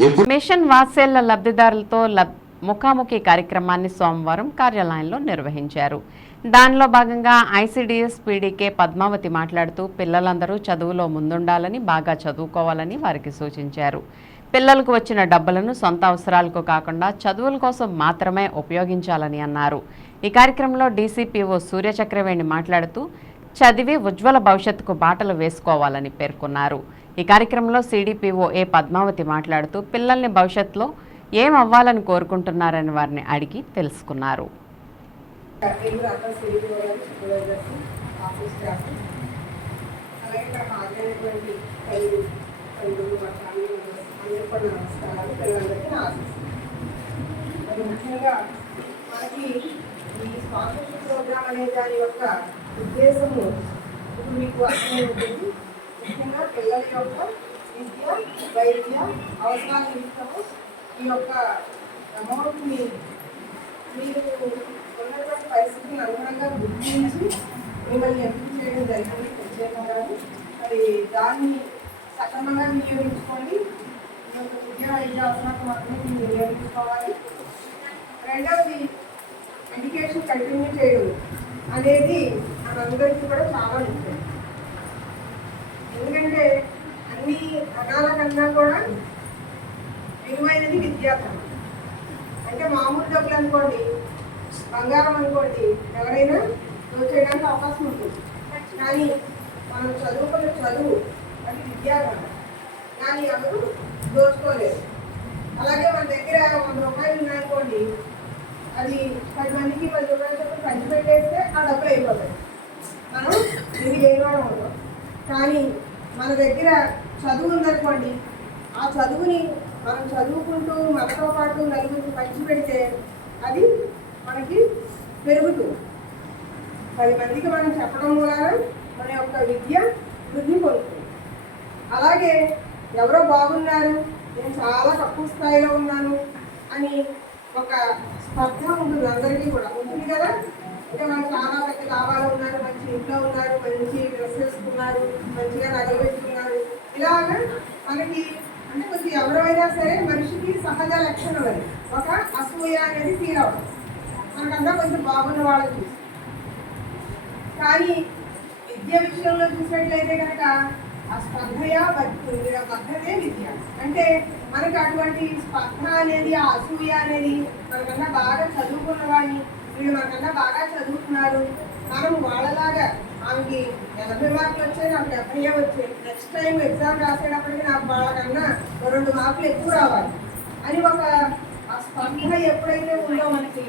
Machine వాసేళ్ళ లబ్ధిదారులతో లబ్ ముఖాముఖి కార్యక్రమాన్ని సోమవారం కార్యాలయంలో నిర్వహించారు. దానిలో భాగంగా ఐసీడీఎస్ పీడీకే పద్మావతి మాట్లాడుతూ పిల్లలందరూ చదువులో ముందుండాలని బాగా చదువుకోవాలని వారికి సూచించారు. పిల్లలకు వచ్చిన డబ్బులను సొంత అవసరాలకు కాకుండా చదువుల కోసం మాత్రమే ఉపయోగించాలని అన్నారు. ఈ కార్యక్రమంలో డీసీపీఓ సూర్యచక్రవేణి మాట్లాడుతూ చదివి ఉజ్వల భవిష్యత్తుకు బాటలు వేసుకోవాలని పేర్కొన్నారు. ఈ కార్యక్రమంలో సిడిపిఓ ఏ పద్మావతి మాట్లాడుతూ పిల్లల్ని భవిష్యత్తులో ఏం అవ్వాలని కోరుకుంటున్నారని వారిని అడిగి తెలుసుకున్నారు. మనకి ఈ స్పాన్సర్షిప్ ప్రోగ్రామ్ అనే దాని యొక్క ఉద్దేశము ఇప్పుడు మీకు అర్థమై ముఖ్యంగా పిల్లల యొక్క విద్య వైద్య అవసరాల నిమిత్తము ఈ యొక్క అమౌంట్ని మీరు ఉన్నటువంటి పరిస్థితిని అనుగుణంగా గుర్తించి మిమ్మల్ని ఎంపిక చేయడం జరిగింది ప్రత్యేకంగా. మరి దాన్ని సక్రమంగా వినియోగించుకోండి ఈ యొక్క విద్య వైద్య అవసరాలకు మాత్రమే మీరు వినియోగించుకోవాలి. రెండవది ఎడ్యుకేషన్ కంటిన్యూ చేయడం అనేది మనందరికీ కూడా చాలా ముఖ్యం. ఎందుకంటే అన్ని రకాల కన్నా కూడా విలువైనది విద్యాధనం అంటే మామూలు డబ్బులు అనుకోండి బంగారం అనుకోండి ఎవరైనా దోచేయడానికి అవకాశం ఉంటుంది. కానీ మనం చదువుకున్న చదువు అది విద్యాధనం కానీ ఎవరు దోచుకోలేరు అలాగే మన దగ్గర వంద రూపాయలు ఉన్నాయనుకోండి అది పది మందికి పది రూపాయలు చొప్పున పంచి పెట్టేస్తే ఆ డబ్బులు అయిపోతాయి. మనం ఇది లేనివాడు ఉంటాం కానీ మన దగ్గర చదువు ఉందనుకోండి ఆ చదువుని మనం చదువుకుంటూ మనతో పాటు నలుగురికి పంచి పెడితే అది మనకి పెరుగుతుంది. పది మందికి మనం చెప్పడం మూలాన మన యొక్క విద్య వృద్ధి పొందుతుంది. అలాగే ఎవరో బాగున్నారు నేను చాలా తక్కువ స్థాయిలో ఉన్నాను అని ఒక స్పర్ధ ఉంటుంది అందరికీ కూడా. ఉంటుంది కదా? అంటే వాళ్ళు చాలా మంది లాభాలు ఉన్నారు మంచి ఇంట్లో ఉన్నారు మంచి డ్రెస్ వేసుకున్నారు మంచిగా నగలు పెట్టుకున్నారు. ఇలాగా మనకి అంటే కొంచెం ఎవరైనా సరే మనిషికి సహజ లక్షణం అది ఒక అసూయ అనేది ఫీల్ అవ్వడం మనకన్నా కొంచెం బాగున్న వాళ్ళు చూసి కానీ విద్య విషయంలో చూసినట్లయితే కనుక ఆ స్పర్ధయ బద్ధతే విద్య. అంటే మనకి అటువంటి స్పర్ధ అనేది ఆ అసూయ అనేది మనకన్నా బాగా చదువుకున్న వాడిని వీళ్ళు మనకన్నా బాగా చదువుతున్నారు మనం వాళ్ళలాగా ఆమెకి ఎనభై మార్కులు వచ్చాయి నాకు డెబ్బై వచ్చాయి. నెక్స్ట్ టైం ఎగ్జామ్ రాసేటప్పటికి నాకు వాళ్ళకన్నా రెండు మార్కులు ఎక్కువ రావాలి. అని ఒక ఆ స్పర్ధ ఎప్పుడైతే ఉందో మనకి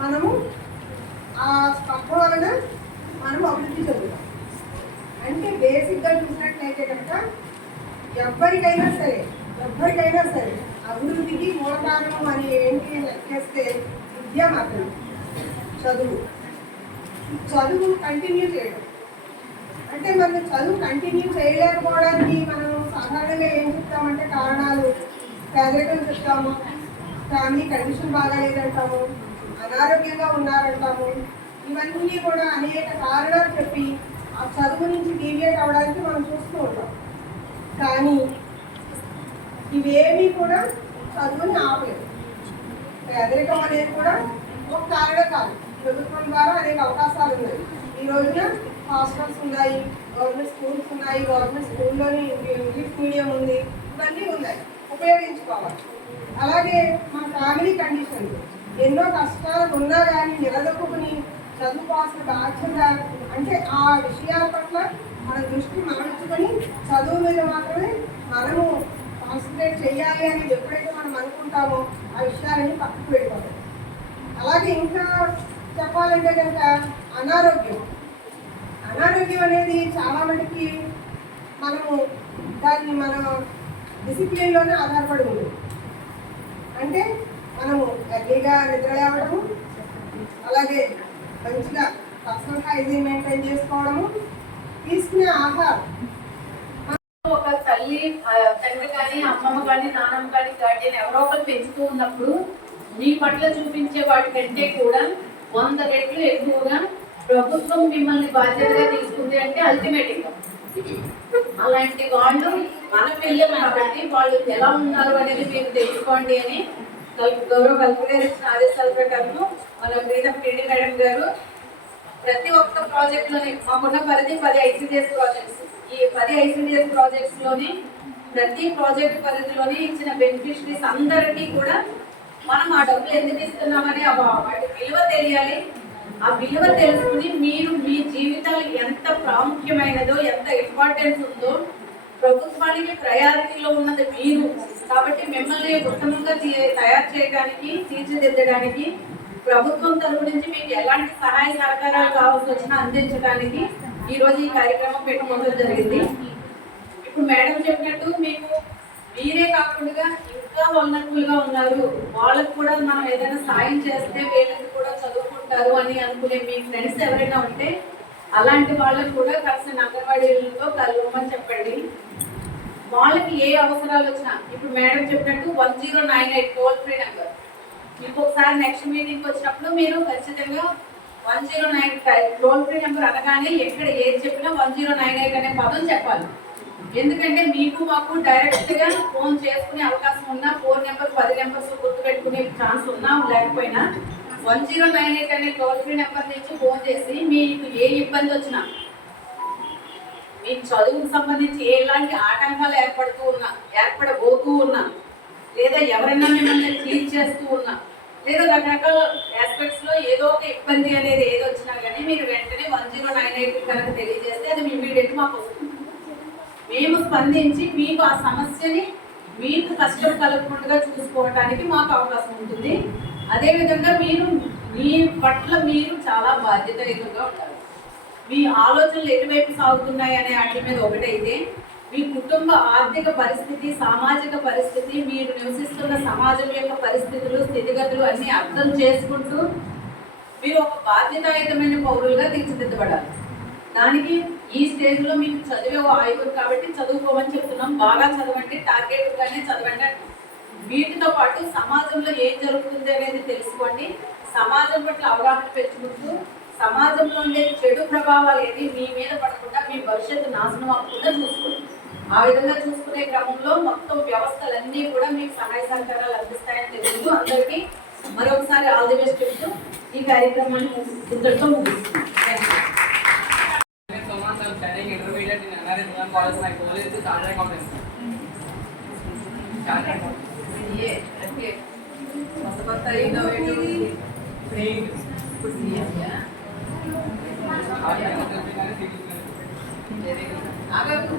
మనము ఆ స్పర్ధ వలన మనం అభివృద్ధి చెందుతాం. అంటే బేసిక్గా చూసినట్లయితే కనుక ఎవరికైనా సరే ఎవరికైనా సరే అభివృద్ధికి మూల కారణం అని ఏంటి అని లెక్కేస్తే విద్య మాత్రమే. చదువు. చదువు కంటిన్యూ చేయడం. అంటే మనం చదువు కంటిన్యూ చేయలేకపోవడానికి మనం సాధారణంగా ఏం చెప్తామంటే కారణాలు. పేదరికం చెప్తాము ఫ్యామిలీ కండిషన్ బాగాలేదంటాము అనారోగ్యంగా ఉన్నారంటాము ఇవన్నీ కూడా అనేక కారణాలు చెప్పి ఆ చదువు నుంచి డీవియేట్ అవ్వడానికి మనం చూస్తూ ఉంటాం. కానీ ఇవేమీ కూడా చదువుని ఆపలేదు పేదరికం అనేది కూడా ఒక కారణం కాదు. ప్రభుత్వం ద్వారా అనేక అవకాశాలు ఉన్నాయి. ఈ రోజున హాస్టల్స్ ఉన్నాయి గవర్నమెంట్ స్కూల్స్ ఉన్నాయి గవర్నమెంట్ స్కూల్లోని ఇంగ్లీష్ మీడియం ఉంది ఇవన్నీ ఉన్నాయి. ఉపయోగించుకోవాలి. అలాగే మన ఫ్యామిలీ కండిషన్ ఎన్నో కష్టాలు ఉన్నా కానీ నిలదొక్కుని చదువుకోవాల్సిన బాధ్యత అంటే ఆ విషయాల పట్ల మన దృష్టి మరల్చుకొని చదువు మీద మాత్రమే మనము కాన్సన్ట్రేట్ చేయాలి అని ఎప్పుడైతే మనం అనుకుంటామో ఆ విషయాలన్నీ పక్కకు వెళ్ళిపోతాయి అలాగే ఇంకా చెప్పాలంటే కనుక అనారోగ్యం. అనారోగ్యం అనేది చాలా మటుకి మనము దాన్ని మన డిసిప్లిన్లోనే ఆధారపడి ఉంది అంటే మనము ఎర్లీగా నిద్ర లేవడము అలాగే మంచిగా పర్సనల్ హైజీన్ మెయింటైన్ చేసుకోవడము తీసుకునే ఆహారం. ఒక తల్లి తండ్రి కానీ అమ్మమ్మ కానీ నాన్నమ్మ కానీ గార్డియన్ ఎవరో ఒకరు పెంచుతూ ఉన్నప్పుడు మీ పట్ల చూపించే వాటికంటే కూడా వంద రెట్లు ఎక్కువగా ప్రభుత్వం మిమ్మల్ని బాధ్యతగా తీసుకుంది అంటే అల్టిమేట్ అలాంటి వాళ్ళు మన పిల్లలు కాబట్టి వాళ్ళు ఎలా ఉన్నారు అనేది మీరు తెలుసుకోండి అని గౌరవ కల్పన ఇచ్చిన ఆదేశాల ప్రకారం మన మీద పిడి మేడం గారు ప్రతి ఒక్క ప్రాజెక్ట్లోని మాకున్న పరిధి పది ఐసీడిఎస్ ప్రాజెక్ట్స్ ఈ పది ఐసీడిఎస్ ప్రాజెక్ట్స్లోని ప్రతి ప్రాజెక్ట్ పరిధిలోని ఇచ్చిన బెనిఫిషరీస్ అందరికీ కూడా డబ్బులు ఎందుకు ఇస్తున్నామని వాటి విలువ తెలియాలి. ఆ విలువ తెలుసుకుని మీరు మీ జీవితాలు ఎంత ప్రాముఖ్యమైనదో ఎంత ఇంపార్టెన్స్ ఉందో ప్రభుత్వానికి ప్రయారిటీలో ఉన్నది మీరు. కాబట్టి మిమ్మల్ని ఉత్తమంగా తయారు చేయడానికి తీర్చిదిద్దడానికి ప్రభుత్వం తరపు నుంచి మీకు ఎలాంటి సహాయ సహకారాలు కావాల్సి వచ్చినా అందించడానికి ఈరోజు ఈ కార్యక్రమం పెట్టుకోవడం జరిగింది. ఇప్పుడు మేడం చెప్పినట్టు మీకు మీరే కాకుండా ఇంకా వల్నరబుల్గా ఉన్నారు. వాళ్ళకు కూడా మనం ఏదైనా సాయం చేస్తే వీళ్ళకి కూడా చదువుకుంటారు అని అనుకునే మీ ఫ్రెండ్స్ ఎవరైనా ఉంటే అలాంటి వాళ్ళకు కూడా కలిసి అంగన్వాడీలతో కలవమని చెప్పండి. వాళ్ళకి ఏ అవసరాలు వచ్చినా ఇప్పుడు మేడం చెప్పినట్టు one zero nine eight toll free number. మీకు ఒకసారి నెక్స్ట్ మీటింగ్కి వచ్చినప్పుడు మీరు ఖచ్చితంగా one zero nine toll free number అనగానే ఎక్కడ ఏది చెప్పినా వన్ జీరో నైన్ ఎయిట్ అనే పదం చెప్పాలి. ఎందుకంటే మీకు మాకు డైరెక్ట్గా ఫోన్ చేసుకునే అవకాశం ఉన్నా ఫోన్ నెంబర్ పది నెంబర్స్ గుర్తుపెట్టుకునే ఛాన్స్ ఉన్నా లేకపోయినా వన్ జీరో నైన్ ఎయిట్ అనే టోల్ ఫ్రీ నెంబర్ నుంచి ఫోన్ చేసి మీకు ఏ ఇబ్బంది వచ్చినా మీ చదువుకు సంబంధించి ఎలాంటి ఆటంకాలు ఏర్పడుతూ ఉన్నా ఏర్పడబోతూ ఉన్నా లేదా ఎవరైనా మిమ్మల్ని ట్రీట్ చేస్తూ ఉన్నా లేదా రకరకాల ఆస్పెక్ట్స్లో ఏదో ఒక ఇబ్బంది అనేది ఏది వచ్చినా కానీ మీరు వెంటనే వన్ జీరో నైన్ ఎయిట్ కనుక తెలియజేస్తే అది ఇమీడియట్ మాకు వస్తుంది. మేము స్పందించి మీకు ఆ సమస్యని మీకు కష్టం కలగకుండా చూసుకోవడానికి మాకు అవకాశం ఉంటుంది. అదేవిధంగా మీరు మీ పట్ల మీరు చాలా బాధ్యతాయుతంగా ఉంటారు. మీ ఆలోచనలు ఎటువైపు సాగుతున్నాయి అనే వాటి మీద ఒకటైతే మీ కుటుంబ ఆర్థిక పరిస్థితి సామాజిక పరిస్థితి మీరు నివసిస్తున్న సమాజం యొక్క పరిస్థితులు స్థితిగతులు అన్నీ అర్థం చేసుకుంటూ మీరు ఒక బాధ్యతాయుతమైన పౌరులుగా తీర్చిదిద్దబడాలి. దానికి ఈ స్టేజ్లో మీకు చదివే ఆయుధం కాబట్టి చదువుకోమని చెప్తున్నాం. బాగా చదవండి టార్గెట్ గానే చదవండి. అంటున్నాం. వీటితో పాటు సమాజంలో ఏం జరుగుతుంది అనేది తెలుసుకోండి. సమాజం పట్ల అవగాహన పెంచుకుంటూ సమాజంలో ఉండే చెడు ప్రభావాలు ఏవి మీ మీద పడకుండా మీ భవిష్యత్తు నాశనం అవ్వకుండా చూసుకోండి. ఆ విధంగా చూసుకునే క్రమంలో మొత్తం వ్యవస్థలన్నీ కూడా మీకు సహాయ సహకారాలు అందిస్తాయని తెలుసు అందరికీ మరొకసారి ఆల్ ది బెస్ట్ చెప్తూ ఈ కార్యక్రమాన్ని ఇంతటితో ముగిస్తున్నాం in NRS Milan College. My goal is to chartered accountant. Chartered accountant. A, okay. కొత్త కొత్త innovative Playing. ఇప్పుడు CSయా? Very good. ఆగకు.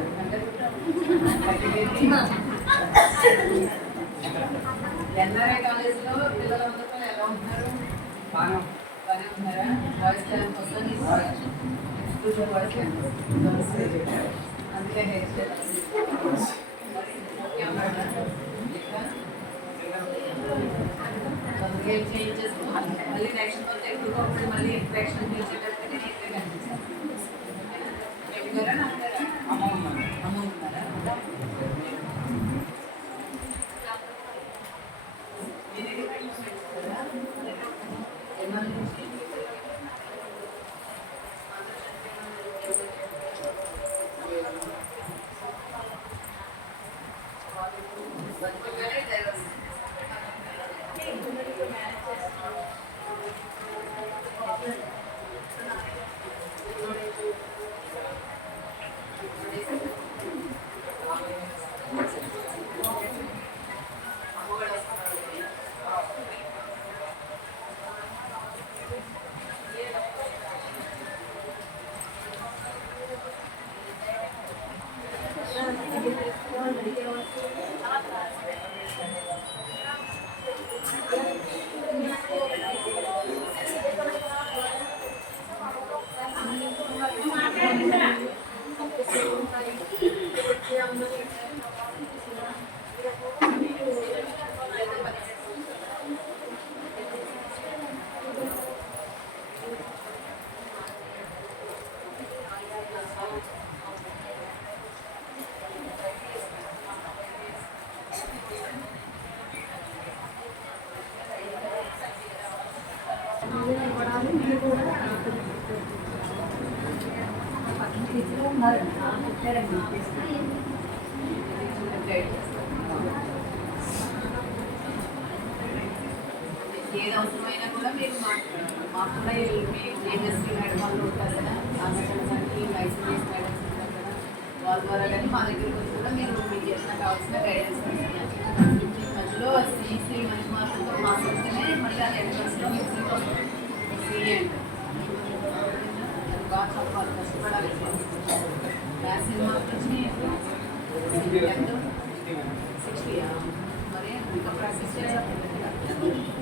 ఎన్ఆర్ఐ కాలేజీలో పిల్లలందరూ ఎలా ఉంటున్నారు బాగా బాగానే ఉన్నారా వాయిస్ క్యాంప్ వస్తుంది ఎక్స్క్లూజివ్ వాయిస్ క్యాంప్ అందుకే హెయిర్ స్టైల్ ఓకే అన్నాడా ఇంకా అందుకే చేంజ్ చేసుకోవాలి మళ్ళీ నెక్స్ట్ మంత్ ఎక్కువ మళ్ళీ ఇంట్రాక్షన్ చేసేటప్పుడు ఏది అవసరమైనా కూడా మీరు మాకు మాకు కూడా మీ మేడం వాళ్ళు ఉంటారు కదా ఆ మేడం గారికి ఐసీఎస్ మేడమ్స్ ఉంటారు కదా వాళ్ళ ద్వారా కానీ మా దగ్గరికి వచ్చి కూడా మీరు మీకు చేసిన కావాల్సిన గైడెన్స్ మధ్యలో సిసి మనకి మాత్రం మాట్లాడితేనే మళ్ళీ అది ఎంట్రన్స్లో మిక్సింగ్ వస్తుంది సిఏ అంటే బాగా కష్టపడాలి సిక్స్టీ మరి ఇంకా ప్రాక్టీస్ చేయాలి